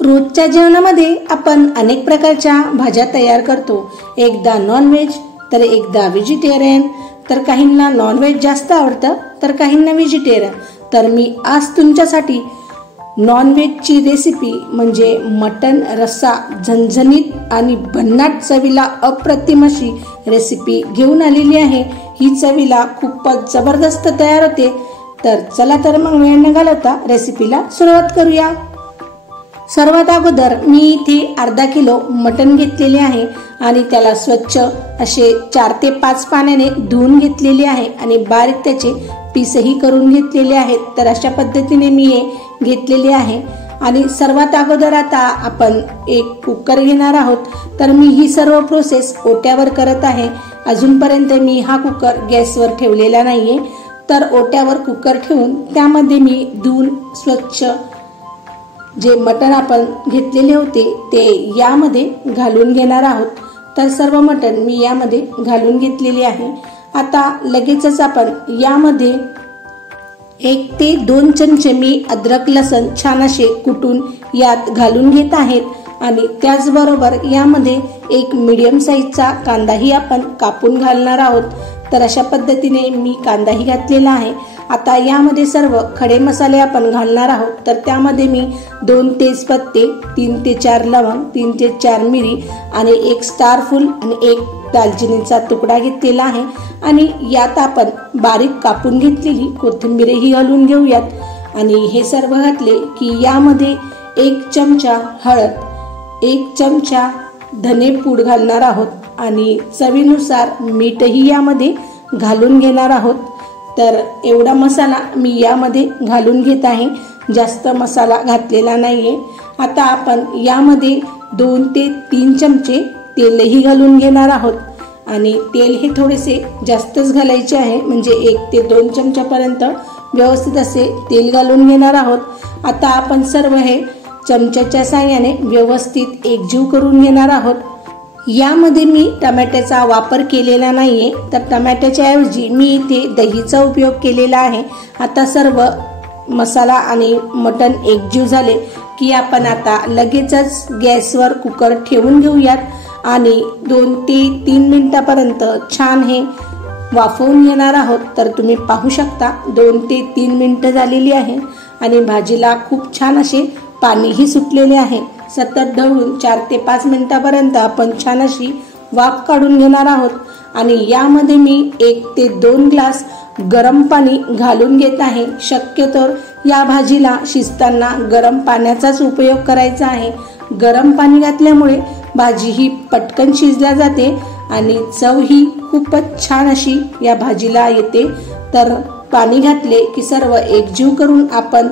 रोजच्या जेवणामध्ये आपण अनेक प्रकारच्या भाज्या तयार करतो. एकदा नॉनव्हेज तर एकदा व्हेजिटेरियन. तर काहींना नॉनव्हेज जास्त आवडतं तर काहींना व्हेजिटेरियन. तर मी आज तुमच्यासाठी नॉनव्हेजची रेसिपी म्हणजे मटण रस्सा झणझणीत आणि भन्नाट चवीला अप्रतिम अशी रेसिपी घेऊन आलेली आहे. ही चवीला खूपच जबरदस्त तयार होते. तर चला तर मग वेळ न घालवता रेसिपीला सुरुवात करूया. सर्वात अगोदर मी इथे अर्धा किलो मटण घेतलेले आहे आणि त्याला स्वच्छ असे 4 ते 5 पाण्याने धुवून घेतलेले आहे आणि बारीक त्याचे पीसही करून घेतलेले आहेत. तर अशा पद्धतीने मी हे घेतलेले आहे. आणि सर्वात अगोदर आता आपण एक कुकर घेणार आहोत. तर मी ही सर्व प्रोसेस ओट्यावर करत आहे. अजूनपर्यंत मी हा कुकर गॅसवर ठेवलेला नाहीये. तर ओट्यावर कुकर ठेवून त्यामध्ये मी धुवून स्वच्छ जे मटण आपण घेतलेले होते ते यामध्ये घालून घेणार आहोत. तर सर्व मटण मी यामध्ये घालून घेतलेले आहे. आता लगेचच आपण यामध्ये 1 ते 2 चमचे मी अद्रक लसण छान असे कुटून यात घालून घेत आहेत. आणि त्याचबरोबर यामध्ये एक मीडियम साईजचा कांदाही आपण कापून घालणार आहोत. तर अशा पद्धतीने मी कांदाही घातलेला आहे. आता यामध्ये सर्व खडे मसाले आपण घालणार आहोत. तर त्यामध्ये मी 2 तेजपत्ते, 3 ते 4 लवंग, 3 ते 4 मिरी आणि 1 स्टार फूल आणि 1 दालचिनीचा तुकडा घेतलेला आहे. आणि यात आपण बारीक कापून घेतलेली कोथिंबीरही घालून घेऊयात. आणि हे सर्व घातले की यामध्ये 1 चमचा हळद, 1 चमचा धने पूड घालणार आहोत आणि चवीनुसार मीठही यामध्ये घालून घेणार आहोत. तर एवढा मसाला मी यामध्ये घालून घेत आहे. जास्त मसाला घातलेला नाहीये. आता आपण यामध्ये 2 ते 3 चमचे तेलही घालून घेणार आहोत. आणि तेल हे थोडेसे जास्तच घालायचे आहे म्हणजे 1 ते 2 चमच्यापर्यंत व्यवस्थित असे तेल घालून घेणार आहोत. आता आपण सर्व हे चमच्याच्या साहाय्याने व्यवस्थित एकजीव करून घेणार आहोत. यामध्ये मी टमाट्याचा वापर केलेला नाहीये. तर टमाट्याच्या ऐवजी मी इथे दहीचा उपयोग केलेला आहे. आता सर्व मसाला आणि मटण एकजीव झाले की आपण आता लगेचच गॅसवर कुकर ठेवून घेऊयात आणि 2 ते 3 मिनिटापर्यंत छान हे वाफवून घेणार आहोत. तर तुम्ही पाहू शकता 2 ते 3 मिनिटं झालेली आहे आणि भाजीला खूप छान असे पाणीही सुटलेले आहे. सतत ढवळून 4 ते 5 मिनिटापर्यंत आपण छान अशी वाफ काढून घेणार आहोत. आणि यामध्ये मी 1 ते 2 ग्लास गरम पाणी घालून घेत आहे. शक्यतो या भाजीला शिजताना गरम पाण्याचाच उपयोग करायचा आहे. गरम पाणी घातल्यामुळे भाजी ही पटकन शिजल्या जाते आणि चव ही खूपच छान अशी या भाजीला येते. तर पाणी घातले की सर्व एकजीव करून आपण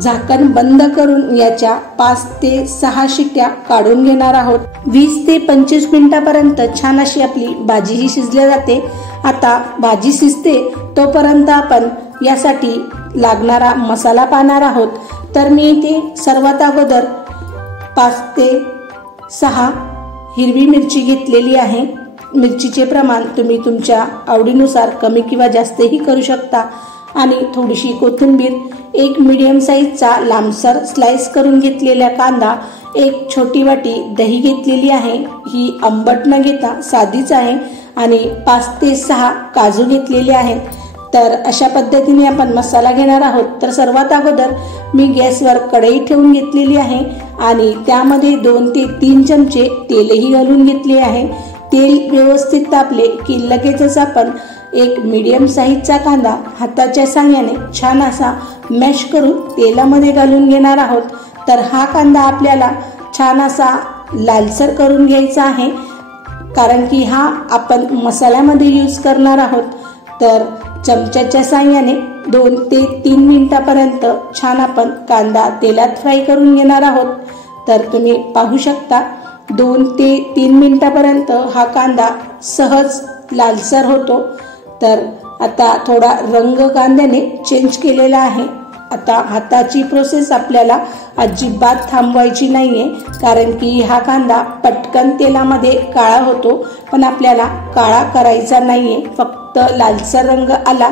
झाकण बंद करून याच्या 5 ते 6 शिट्ट्या काढून घेणार आहोत. 20 ते 25 मिनिटापर्यंत छान अशी आपली भाजी ही शिजली जाते. आता भाजी शिजते तोपर्यंत आपण यासाठी लागणारा मसाला पाहणार आहोत. तर मी इथे सर्वात अगोदर 5 ते 6 हिरवी मिरची घेतलेली आहे. मिरचीचे प्रमाण तुम्ही तुमच्या आवडीनुसार कमी किंवा जास्तही करू शकता. आणि थोडीशी कोथिंबीर, 1 मीडियम साईजचा लांबसर स्लाइस करून घेतलेला कांदा, 1 छोटी वाटी दही घेतलेली आहे. ही आंबट न घेता साधीच आहे. आणि 5 ते 6 काजू घेतलेले आहेत. तर अशा पद्धतीने आपण मसाला घेणार आहोत. तर सर्वात अगोदर मी गॅसवर कढई ठेवून घेतलेली आहे आणि त्यामध्ये 2 ते 3 चमचे तेलही घालून घेतले आहे. तेल व्यवस्थित तापले की लगेचच आपण 1 मीडियम साईजचा कांदा हाताच्या साहाय्याने छान असा मॅश करून तेलामध्ये घालून घेणार आहोत. तर हा कांदा आपल्याला छान असा लालसर करून घ्यायचा आहे कारण की हा आपण मसाल्यामध्ये यूज करणार आहोत. तर चमच्याच्या साहाय्याने 2 ते 3 मिनिटापर्यंत छान आपण कांदा तेलात फ्राय करून घेणार आहोत. तर तुम्ही पाहू शकता 2 ते 3 मिनिटापर्यंत हा कांदा सहज लालसर होतो. तर आता थोडा रंग कांद्याने चेंज केलेला आहे. आता हाताची प्रोसेस आपल्याला अजिबात थांबवायची नाहीये कारण की हा कांदा पटकन तेलामध्ये काळा होतो. पण आपल्याला काळा करायचा नाहीये. फक्त लालसर रंग आला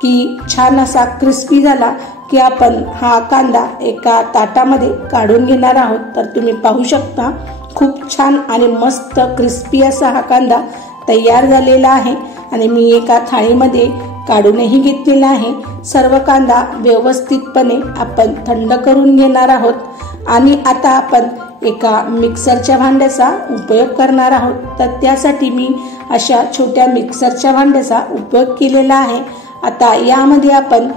की छान असा क्रिस्पी झाला की आपण हा कांदा एका ताटामध्ये काढून घेणार आहोत. तर तुम्ही पाहू शकता खूप छान आणि मस्त क्रिस्पी असा हा कांदा तयार झालेला आहे आणि मी एका थाळीमध्ये काढूनही घेतलेला आहे. सर्व कांदा व्यवस्थितपणे आपण थंड करून घेणार आहोत आणि आता आपण एका मिक्सरच्या भांड्याचा उपयोग करणार आहोत. तर त्यासाठी मी अशा छोट्या मिक्सरच्या भांड्याचा उपयोग केलेला आहे. आता यामध्ये आपण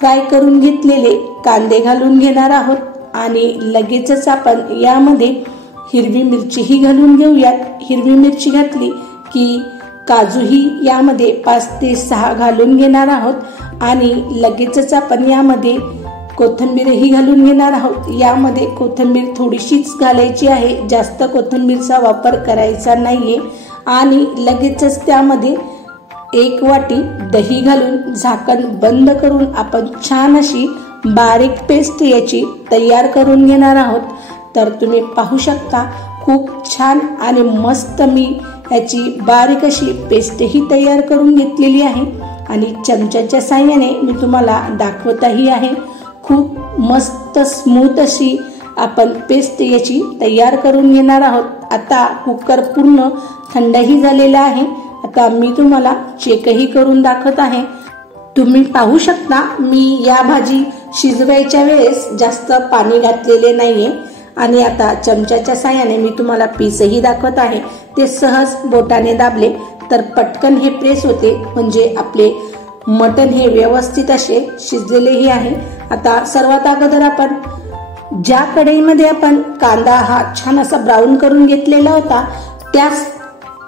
फ्राय करून घेतलेले कांदे घालून घेणार आहोत आणि लगेचच आपण यामध्ये हिरवी मिरचीही घालून घेऊयात. हिरवी मिरची घातली की काजूही यामध्ये 5 ते 6 घालून घेणार आहोत आणि लगेचच आपण यामध्ये कोथिंबीरही घालून घेणार आहोत. यामध्ये कोथिंबीर थोडीशीच घालायची आहे, जास्त कोथिंबीरचा वापर करायचा नाहीये. आणि लगेचच त्यामध्ये 1 वाटी दही घालून झाकण बंद करून आपण छान अशी बारीक पेस्ट याची तयार करून घेणार आहोत. तर तुम्ही पाहू शकता खूप छान आणि मस्त मी याची बारीक अशी पेस्टही तयार करून घेतलेली आहे आणि चमच्याच्या साहाय्याने मी तुम्हाला दाखवतही आहे. खूप मस्त स्मूथ अशी आपण पेस्ट याची तयार करून घेणार आहोत. आता कुकर पूर्ण थंडही झालेला आहे. आता मी तुम्हाला चेकही करून दाखवत आहे. तुम्ही पाहू शकता मी या भाजी शिजवायच्या वेळेस जास्त पाणी घातलेले नाहीये आणि आता चमच्याच्या साहाय्याने मी तुम्हाला पीसही दाखवत आहे. ते सहज बोटाने दाबले तर पटकन हे प्रेस होते, म्हणजे आपले मटण हे व्यवस्थित असे शिजलेलेही आहे. आता सर्वात अगोदर आपण ज्या कढईमध्ये आपण कांदा हा छान असा ब्राऊन करून घेतलेला होता त्याच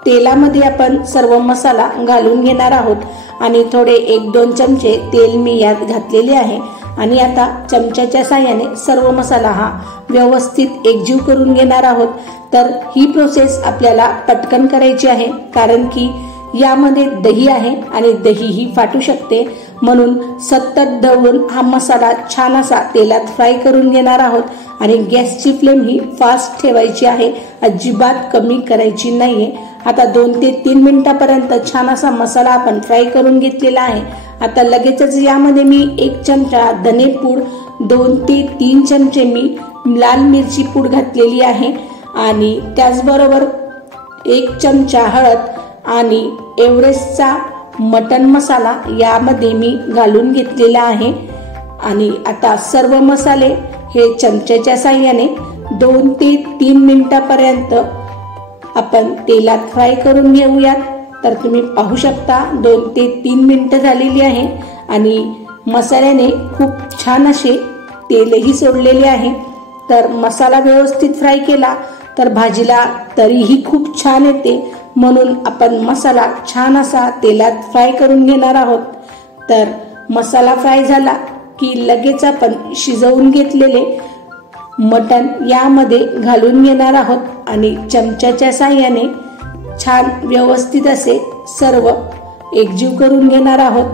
तेलामध्ये आपण सर्व मसाला घालून घेणार आहोत आणि थोडे 1-2 चमचे तेल मी यात घातलेले आहे आणि आता चमच्याच्या साहाय्याने सर्व मसाला हा व्यवस्थित एकजीव करून घेणार आहोत. तर ही प्रोसेस आपल्याला पटकन करायची आहे कारण की यामध्ये दही आहे आणि दही ही फाटू शकते, म्हणून सतत ढवळून हा मसाला छान असा तेलात फ्राय करून घेणार आहोत आणि गॅसची फ्लेम ही फास्ट ठेवायची आहे, अजिबात कमी करायची नाहीये. आता 2 ते 3 मिनिटापर्यंत छान असा मसाला आपण फ्राय करून घेतलेला आहे. आता लगेचच यामध्ये मी 1 चमचा धनेपूड, 2 ते 3 चमचे मी लाल मिरची पूड घातलेली आहे आणि त्याचबरोबर 1 चमचा हळद आणि एव्हरेस्टचा मटन मसाला यामध्ये मी घालून घेतलेला आहे. आणि आता सर्व मसाले हे चमच्याच्या साहाय्याने 2 ते 3 मिनिटापर्यंत आपण तेलात फ्राय करून घेऊयात. तर तुम्ही पाहू शकता 2 ते 3 मिनिटं झालेली आहे आणि मसाल्याने खूप छान असे तेलही सोडलेले आहे. तर मसाला व्यवस्थित फ्राय केला तर भाजीला तरीही खूप छान येते, म्हणून आपण मसाला छान असा तेलात फ्राय करून घेणार आहोत. तर मसाला फ्राय झाला की लगेच आपण शिजवून घेतलेले मटण यामध्ये घालून घेणार आहोत आणि चमच्याच्या साहाय्याने छान व्यवस्थित असे सर्व एकजीव करून घेणार आहोत.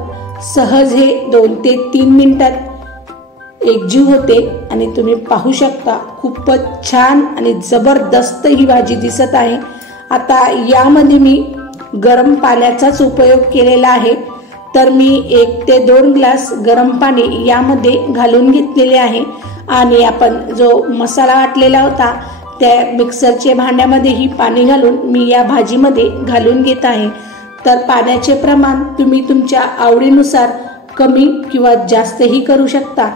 सहज हे 2 ते 3 मिनिटात एकजीव होते आणि तुम्ही पाहू शकता खूपच छान आणि जबरदस्त ही भाजी दिसत आहे. आता यामध्ये मी गरम पाण्याचाच उपयोग केलेला आहे. तर मी 1 ते 2 ग्लास गरम पाणी यामध्ये घालून घेतलेले आहे आणि आपण जो मसाला वाटलेला होता त्या मिक्सरच्या भांड्यामध्येही पाणी घालून मी या भाजीमध्ये घालून घेत आहे. तर पाण्याचे प्रमाण तुम्ही तुमच्या आवडीनुसार कमी किंवा जास्तही करू शकता.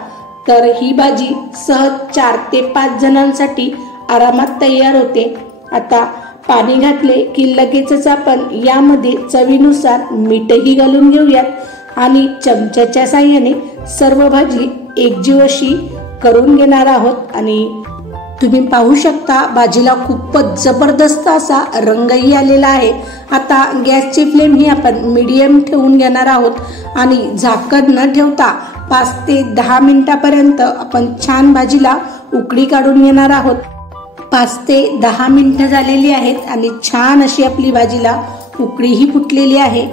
तर ही भाजी सहज 4 ते 5 जणांसाठी आरामात तयार होते. आता पाणी घातले की लगेचच आपण यामध्ये चवीनुसार मीठही घालून घेऊयात आणि चमच्याच्या साहाय्याने सर्व भाजी एकजीव अशी करून घेणार आहोत. आणि तुम्ही पाहू शकता भाजीला खूपच जबरदस्त असा रंगही आलेला आहे. आता गॅसची फ्लेम ही आपण मीडियम ठेवून घेणार आहोत आणि झाकण न ठेवता 5 ते 10 मिनिटापर्यंत आपण छान भाजीला उकळी काढून घेणार आहोत. 5 ते 10 मिनिटं झालेली आहेत आणि छान अशी आपली भाजीला उकळीही फुटलेली आहे.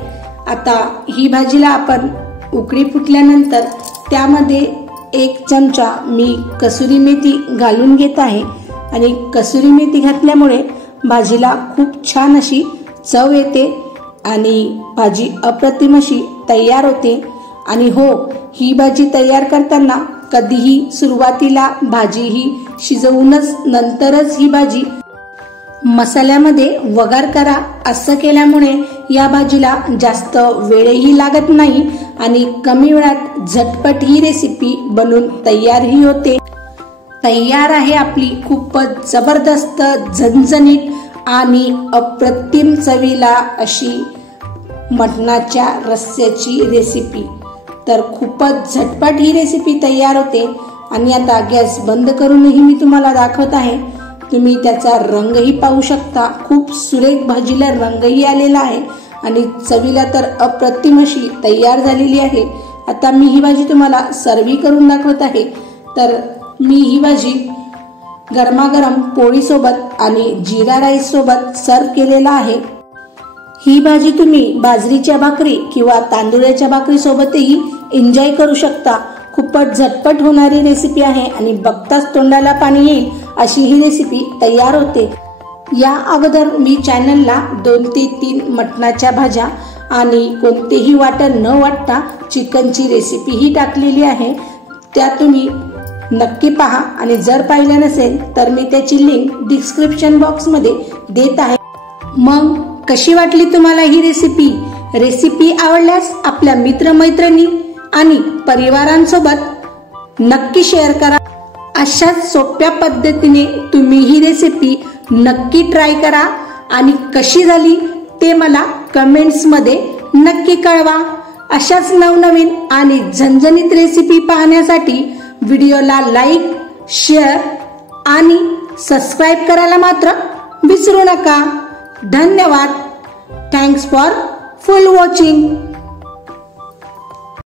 आता ही भाजीला आपण उकळी फुटल्यानंतर त्यामध्ये 1 चमचा मी कसुरी मेथी घालून घेत आहे आणि कसुरी मेथी घातल्यामुळे भाजीला खूप छान अशी चव येते आणि भाजी अप्रतिम अशी तयार होते. आणि हो, ही भाजी तयार करताना कधीही सुरुवातीला भाजी ही शिजवूनच नंतरच ही भाजी मसाल्यामध्ये वगार करा. असं केल्यामुळे या भाजीला जास्त वेळही लागत नाही आणि कमी वेळात झटपट ही रेसिपी बनून तयारही होते. तयार आहे आपली खूपच जबरदस्त, झणझणीत आणि अप्रतिम चवीला अशी मटणाच्या रस्स्याची रेसिपी. तर खूपच झटपट ही रेसिपी तयार होते. आणि आता गॅस बंद करूनही मी तुम्हाला दाखवत आहे. तुम्ही त्याचा रंगही पाहू शकता. खूप सुरेख भाजीला रंगही आलेला आहे आणि चवीला तर अप्रतिम अशी तयार झालेली आहे. आता मी ही भाजी तुम्हाला सर्व करून दाखवत आहे. तर मी ही भाजी गरमागरम पोळी सोबत आणि जीरा राईस सोबत सर्व केलेला आहे. ही भाजी तुम्ही बाजरीच्या भाकरी किंवा तांदूळाच्या भाकरी सोबतही एन्जॉय करू शकता. खूपच झटपट होणारी रेसिपी आहे आणि बघताच तोंडाला पाणी येईल अशी ही रेसिपी तयार होते. या अगोदर मी चॅनलला 2 ते 3 मटणाच्या भाज्या आणि कोणतेही वाटण न वाटता चिकनची रेसिपीही टाकलेली आहे. त्या तुम्ही नक्की पहा आणि जर पाहिलं नसेल तर मी त्याची लिंक डिस्क्रिप्शन बॉक्समध्ये देत आहे. मग कशी वाटली तुम्हाला ही रेसिपी आवडल्यास आपल्या मित्रमैत्रिणी आणि परिवारांसोबत नक्की शेअर करा. अशाच सोप्या पद्धतीने तुम्ही ही रेसिपी नक्की ट्राय करा आणि कशी झाली ते मला कमेंट्समध्ये नक्की कळवा. अशाच नवनवीन आणि झणझणीत रेसिपी पाहण्यासाठी व्हिडिओला लाईक, शेअर आणि सबस्क्राईब करायला मात्र विसरू नका. धन्यवाद. Thanks for full watching.